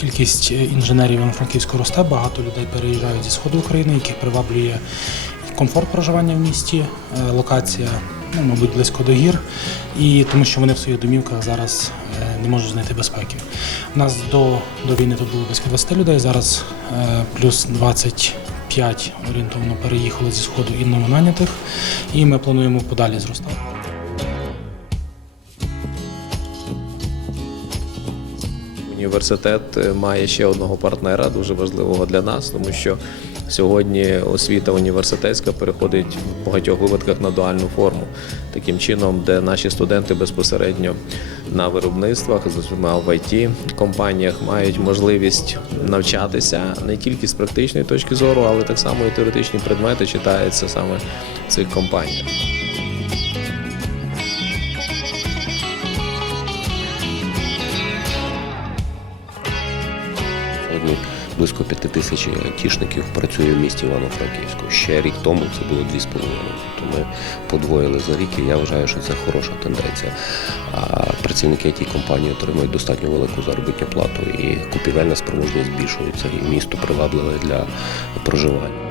Кількість інженерів Івано-Франківську росте, багато людей переїжджають зі сходу України, яких приваблює комфорт проживання в місті, е, локація, ну, мабуть, близько до гір, і тому що вони в своїх домівках зараз е, не можуть знайти безпеки. У нас до, до війни тут було близько 20 людей, зараз е, плюс 25 орієнтовно переїхали зі сходу і новонанятих, і ми плануємо подалі зростати. Університет е, має ще одного партнера, дуже важливого для нас, тому що сьогодні освіта університетська переходить в багатьох випадках на дуальну форму. Таким чином, де наші студенти безпосередньо на виробництвах, зокрема в it компаніях, мають можливість навчатися не тільки з практичної точки зору, але так само і теоретичні предмети читаються саме в цих компаніях. Сьогодні близько п'яти тисяч тішників працює в місті Івано-Франківську. Ще рік тому це було дві з половиною. Ми подвоїли за рік, і я вважаю, що це хороша тенденція. А працівники it компанії отримують достатньо велику заробітну плату, і купівельна спроможність збільшується, і місто привабливе для проживання.